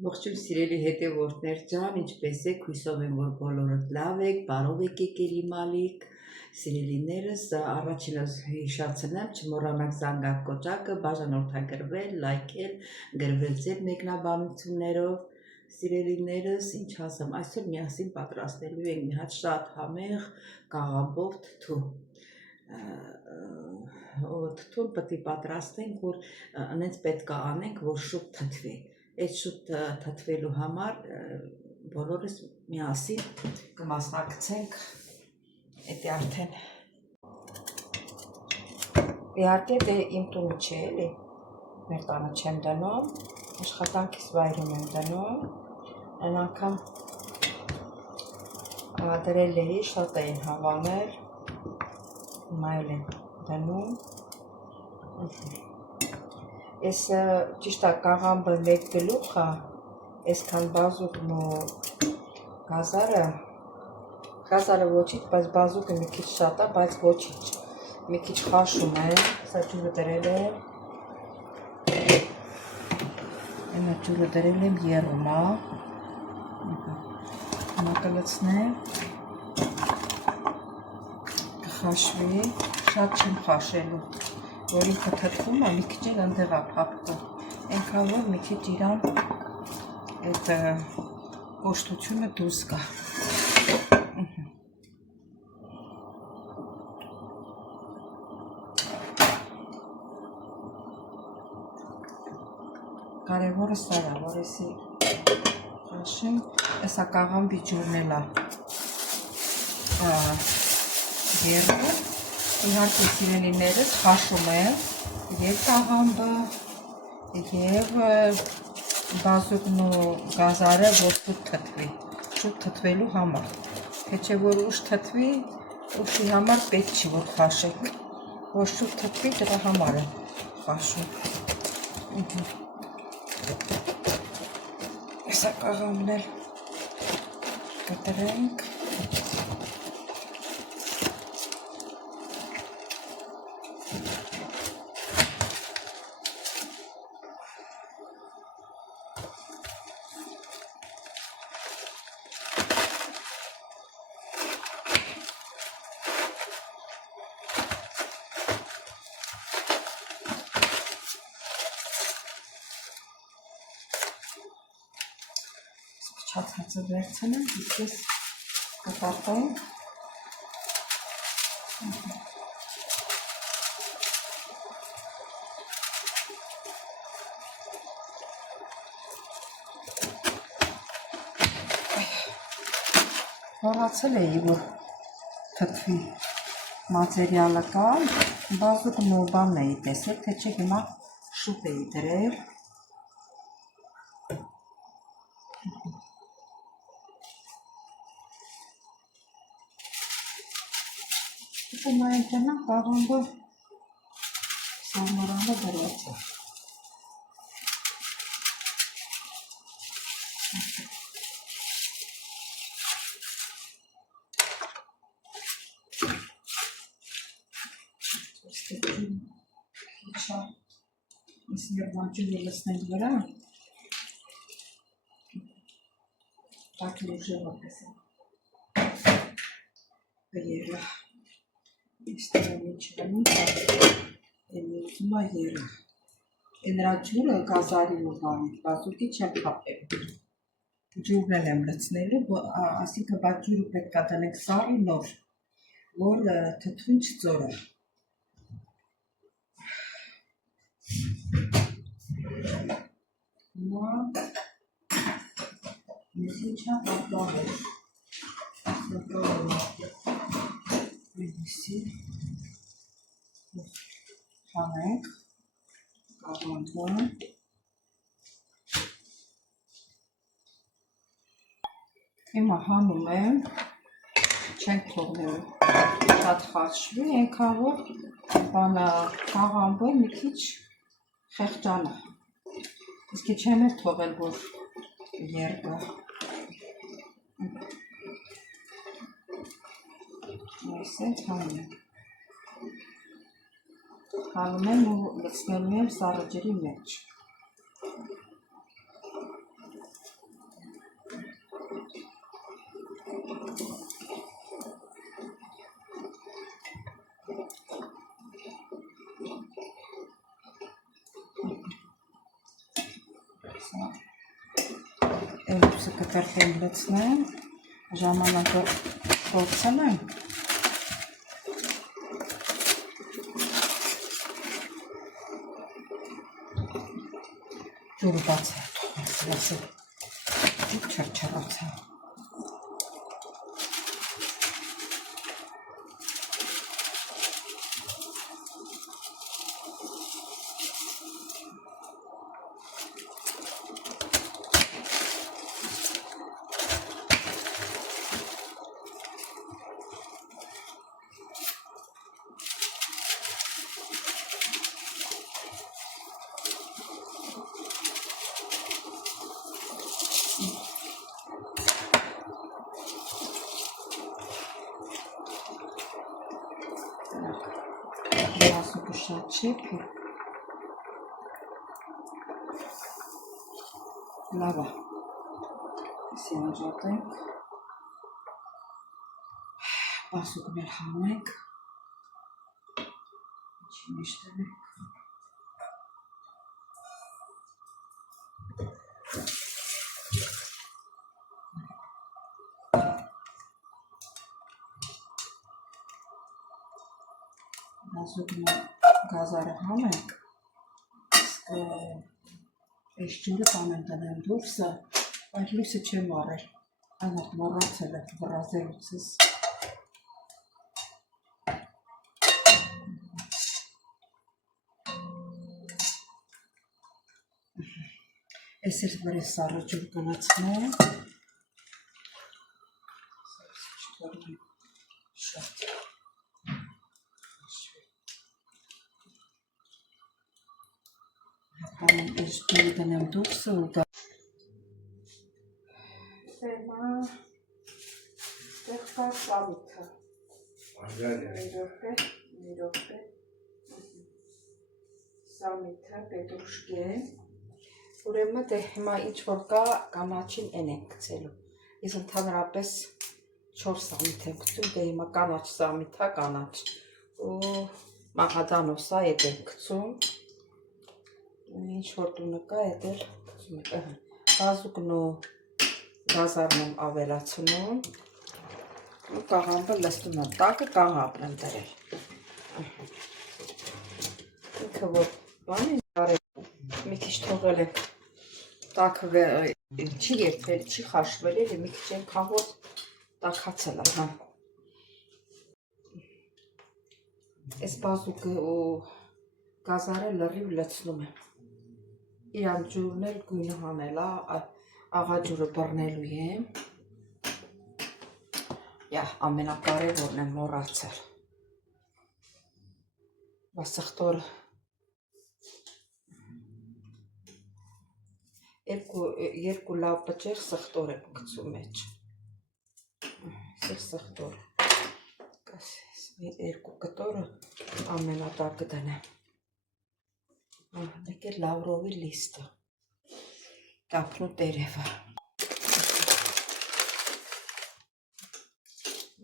Ողջույն սիրելի հետևորդներ ջան, ինչպես եք, հույսով եմ, որ բոլորդ լավ եք, բարով եք եկել իմ ալիք, սիրելիներս, առաջինս հիշեցնեմ, չմոռանաք զանգակ կոճակը, բաժանորդագրվել, լայքել, գրվել ձեր մեկնաբանություններով, սիրելիներս, ինչ ասեմ, այսօր միասին պատրաստելու ենք մի հատ շատ համեղ կաղամբով թթու, թթուն պետք է պատրաստենք, որ այնց պետք է անենք, որ շուտ թթվի։ Այդ շուտ թթվելու համար բոլորս միասին կմասնակցենք էդի արդեն իհարկե դե իմ տունը չէ էլի, մեր տանը չեմ դնում, աշխատանքիս վայրում եմ դնում, այն անգամ դրել էի, շատ էին հավանել, հիմա էլ եմ դնում, Ես ճիշտ է կաղամբը մեկ գլուխ է, այսքան բազուկն ու գազարը ոչինչ, բայց բազուկը մի քիչ շատ է, բայց ոչինչ, մի քիչ խաշում եմ, սա ջուրը դրել եմ, այնա ջուրը դրել եմ եռում է, հիմա կլցնեմ, կխաշվի, շատ չեմ խաշելու, որ ինքը թթվում է, մի քիչ էլ ընդեղ է փափկում, այնքան որ մի քիչ իրան այդ կոշտությունը դուրս գա։ Կարևորը սա է, որ եսի խաշեմ, եսա կաղամբի ջուրն էլ է եռում, իհարկե սիրելիներս խաշում եմ և կաղամբը և բազուկն ու գազարը, որ շուտ թթվելու համար, թե չէ որ ուշ թթվի, ուշի համար պետք չի որ խաշեք, որ շուտ թթվի դրա համար է խաշում։ Սա կաղամբն էլ կտրենք, Չացածը վերցնեմ, իսկես կտարտենք, հորացել էի, որ թթվի մատերիալը կա, բազուկն ու բանն էի տեսել, թե չէ հիմա շուտ էի դրել, նայենք տնա կաղամբը սարմարանը դրած է։ Ես երբանջուրը լսնենք վրա, տակի ուժեղը տեսա, կերա, ես տերեմ իչվենի, են ուզում է երը, են նրա ջուրը գազարին ու բանիք, բազուկի չեմ պապել, ջուրն էլ եմ լցնելու, ասիկը բաց ջուրը պետք է դնենք սարի նոր, որ թթուն չծորը։ Հիմա ես ինչա պատլաներ, այդիսի հանենք, կաղամբը, հիմա հանում եմ, չենք թողնելու, շատ խաշվի, ենքան որ կաղամբը մի քիչ խեղճանա, իսկի չեմ էլ թողել, որ երգը, ես ենք հանում եմ ու լցնելու եմ սառը ջրի մեջ, Երկուսը կտրխեն լցնեմ, ժամանակը փորձել եմ։ Ջուրը բաց է թողնասել, չրչրացա։ Մասուկը շատ չի, լավ է, եսի անջատենք, մասուկն էլ հանենք, ինչի միշտեն ենք։ Մասուկն գազարը հանենք, այս ջուրը կանեմ տնեմ դուրսը, այդ լույսը չեմ առել, անդ մոռացել է վրազելուցս։ Այս էլ վրե սառը ջուր կլացնեմ, շատ այս ջուրը տնեմ դուրսը ու գա Սերմա տեղ կա սավիթը մի րոպե սամիթը պետրուշկե ուրեմն դե հիմա ինչ որ կա կանաչին են ենք գցելու ես ընդհանրապես 4 սամիթ եմ գցում դե հիմա կանաչ սամիթա կանաչ ու մաղադանով սա ետ եմ գցում ինչ որ տունը կա ետ էլ գցում եք բազուկն ու գազարն եմ ավելացնում ու կաղամբը լստում եմ տակը կաղամբն եմ դրել ինքը որ բան են արել մի քիչ թողել ենք տակը չի երբել, չի խաշվել էլի մի քիչ ենք հավոր տակացել է հա այս բազուկը ու գազարը լրիվ լցնում եմ իրան ջուրն էլ գույնը հանել աղա ջուրը բռնելու եմ ամենակարևորն եմ մոռացել վասխտոր երկու լավ բջեր սխտոր եմ գցում մեջ սխտոր երկու կտորը ամենատակը դնեմ եկել լավրովի լիստը կապնու տերևը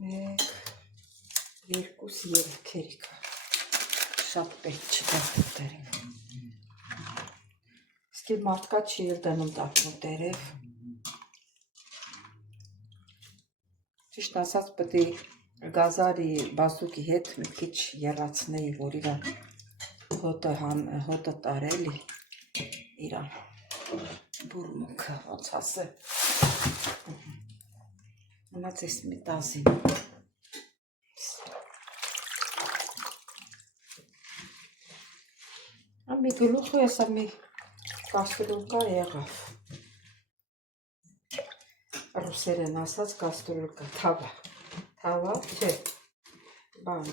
1 2 3 երիքա շատ պետք չկա տերև Իսկ մարդկա չի էլ դնում տապնու տերև ճիշտ ասած պետք է գազարի բազուկի հետ մի քիչ եռացնեի որ իրան հոտը տարելի իրան բուրմունքը ոնց ասեմ մնաց էս մի տազին մի գլուխը եսա մի կաստրուլկա եղավ ռուսերեն ասած կաստրուլկա թավա չէ բան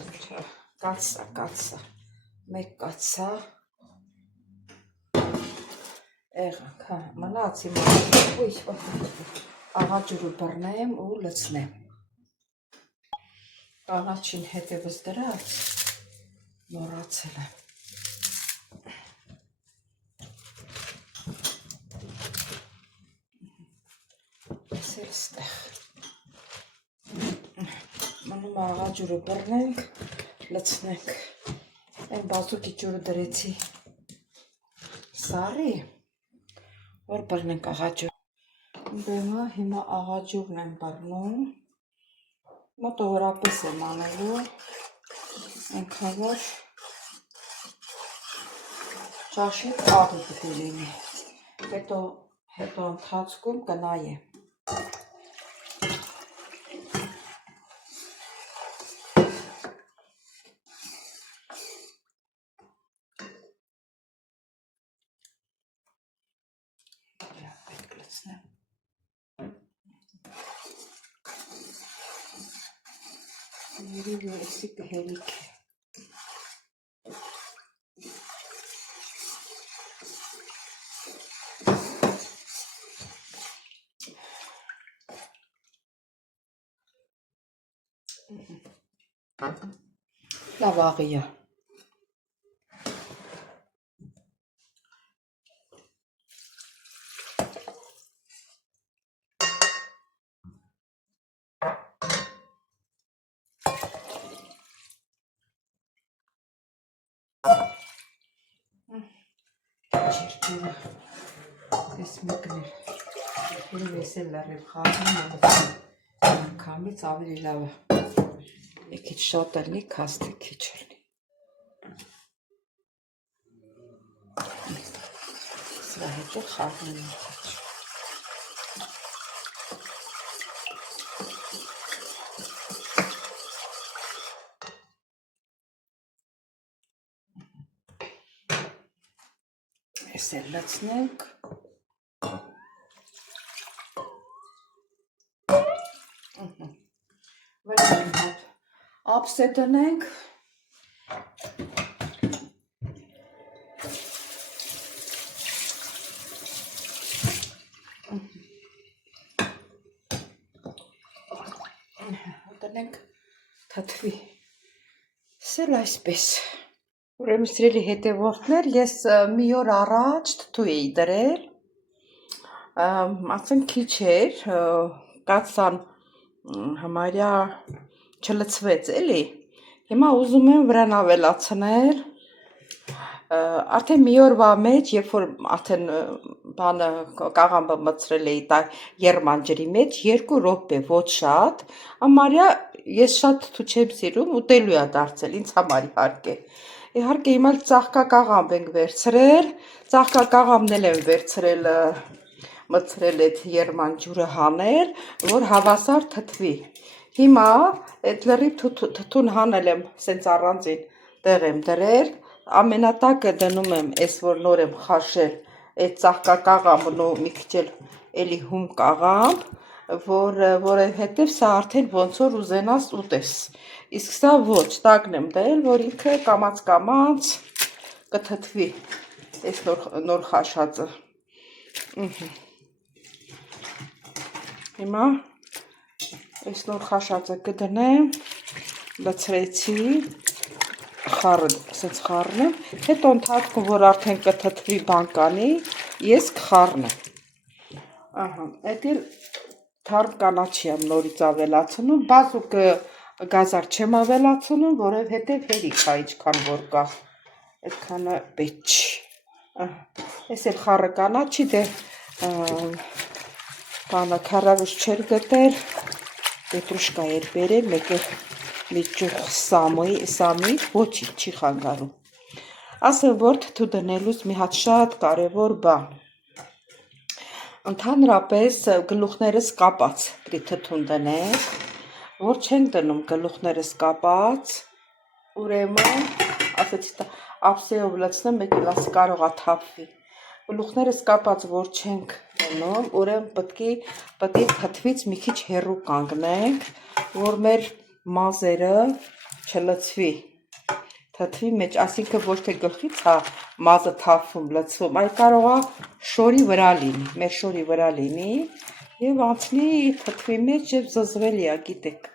կացսա մեկ կացսա եղանք մնաց հիմա աղա ջուրը բռնեմ ու լցնեմ կանաչին հետևս դրած մոռացել եմ մնում աղա ջուրը բռնենք, լցնենք, այն բազուկի ջուրը դրեցի սարի, որ բռնենք աղա ջուրը, Ուրեմն հիմա աղաջուրն եմ բռնում, մոտավորապես եմ անելու, այնքան որ ճաշի աղի պիտի լինի, հետո ընթացքում կնայեմ։ Երևի էսի կհերիք է։ Լավ աղի է։ Չերտերը ես մեկներ երև ես էլ լարև խաղում անգամից ավելի լավ է եկիչ շատ ելնի կաստի քիչ ելնի սրա հետո խաղում եմ ես էլ լցնենք վերջին հատ ապսե տնենք տնենք թթվի սել այսպես ուրեմն սիրելի հետևորդներ ես մի օր առաջ թթու էի դրել ասենք քիչ էր կացան համարյա չլցվեց էլի հիմա ուզում եմ վրան ավելացնել արդեն մի օրվա մեջ երբ որ արդեն բանը կաղամբը մցրել էի տա երման ջրի մեջ 2 րոպե ոչ շատ համարյա ես շատ թթու չեմ սիրում ուտելու է դարձել ինձ համար իհարկե հիմա ծաղկակաղամբ ենք վերցրել ծաղկակաղամբն էլ եմ վերցրել մցրել այդ երման ջուրը հանել որ հավասար թթվի հիմա այդ լրիվ թթուն հանել եմ սենց առանձին տեղ եմ դրել ամենատակը դնում եմ այս որ նոր եմ խաշել այդ ծաղկակաղամբն ու մի քիչ էլի հում կաղամբ որովհետև սա արդեն ոնց որ ուզենաս ուտես իսկ սա ոչ տակն եմ դել որ ինքը կամաց կթթվի այս նոր խաշածը հիմա այս նոր խաշածը կդնեմ լցրեցի խառը սենց խառնեմ հետո ընթացքում որ արդեն կթթվի բան կանի ես կխառնեմ ահա այդ էլ թարմ կանաչի եմ նորից ավելացնում բազուկը գազար չեմ ավելացնում որովհետև հերիք է ինչքան որ կա այդքանը պետք չի այս էլ խառը կանաչի դե բանը քառավուշ չեր գտել պետրուշկա էր բերել մի ճուղ սամի ոչինչ չի խանգարում ասեմ որ թթու դնելուց մի հատ շատ կարևոր բան ընդհանրապես գլուխներս կապած պիտի թթուն դնենք որ չենք դնում գլուխներս կապած ուրեմն ասեցի ապսեով լցնեմ մեկ էլ ասի կարող է թափվի գլուխներս կապած որ չենք դնում ուրեմն պետք է թթվից մի քիչ հեռու կանգնենք որ մեր մազերը չլցվի թթվի մեջ ասինքն ոչ թե գլխից է մազը թափվում լցվում այլ կարող է շորի վրա լինի մեր շորի վրա լինի եւ անցնի թթվի մեջ եւ զզվելի է գիտեք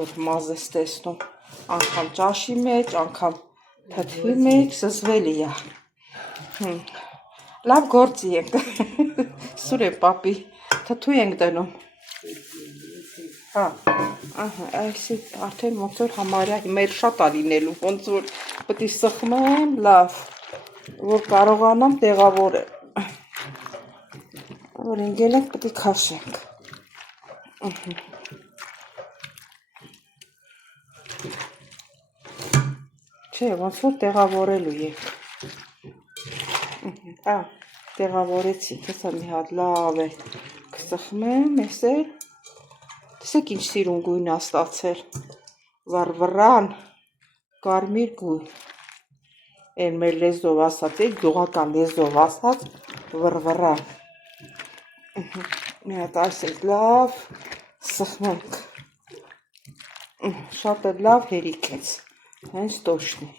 որ մազ ես տեսնում անգամ ճաշի մեջ անգամ թթվի մեջ զզվելի է լավ գործի ենք սուրե պապի թթու ենք դնում հա ահա այսի արդեն ոնց որ համարյա հիմա էլ շատ է լինելու ոնց որ պետք է սխմեմ լավ որ կարողանամ տեղավորել որ ընկել ենք պետք է քաշենք։ Չէ, ոնց որ տեղավորելու ենք։ Տեղավորեցինք, հեսա մի հատ լավ է կսխմեմ, ես էլ, տեսեք ինչ սիրուն գույն է ստացել, վառվռան, կարմիր գույն, են մեր լեզով ասած, գյուղական լեզով ասած, վռվռան, մի հատ այսենք լավ սխմենք, շատ է լավ հերիքեց, հենց տոշնի,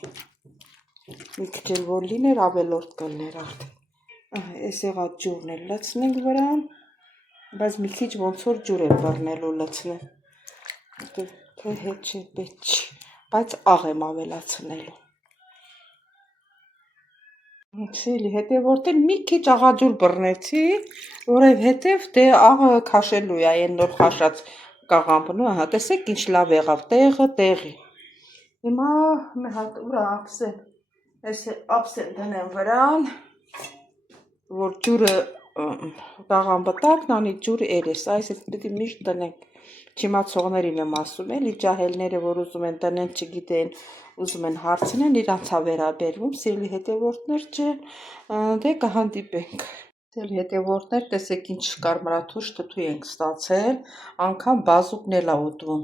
մի քիչ էլ որ լիներ ավելորդ կլներ արդեն, ես եղած ջուրն էլ լցնենք վրան, բայց մի քիչ ոնց որ ջուր եմ բռնելու լցնեմ, թե հետ չէ, պետք չի, բայց աղ եմ ավելացնելու։ Սիրելի հետևորդներ մի քիչ աղաջուր բռնեցի, որովհետև դե աղը քաշելու է այն նոր քաշած կաղամբն, ահա տեսեք ինչ լավ եղավ, տեղը տեղի։ Հիմա մի հատ ուրա ափսեն, ես ափսեն դնեմ վրան, որ ջուրը կաղամբը տակն անի ջուրը երես, այս պետք է միշտ տնենք, չիմացողներին եմ ասում, էլի ջահելները, որ ուզում են տնեն, չգիտեն, ուզում են հարցնեն, իրանց է վերաբերվում, սիրելի հետևորդներ ջան, դե կհանդիպենք։ Սիրելի հետևորդներ, տեսեք ինչ կարմրաթուր շտթու ենք ստացել, անգամ բազուկն էլ է ուտվում։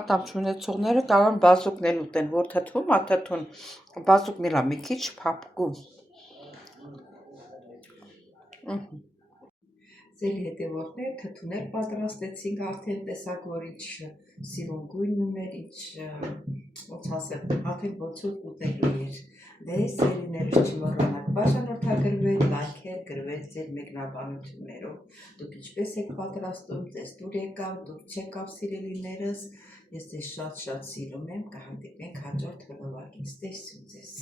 Ատամ չունեցողները կարող են բազուկն էլ ուտեն, որ թթվում, թթուն, բազուկն էլ է մի քիչ փափկում։ Սիրելի հետևորդներ, թթուներ պատրաստեցինք, արդեն տեսակ, որ ինչ սիրուն գույն ուներ, ինչ ոնց ասեմ, արդեն ոնց որ ուտելու էր։ Դե սիրելիներս չմոռանաք բաժանորդագրվել, լայքել, գրվել ձեր մեկնաբանություններով։ Դուք ինչպես եք պատրաստում, ձեզ դուր եկավ, դուր չեկավ սիրելիներս, ես ձեզ շատ-շատ սիրում եմ, կհանդիպենք հաջորդ հոլովակից, տեսություն ձեզ։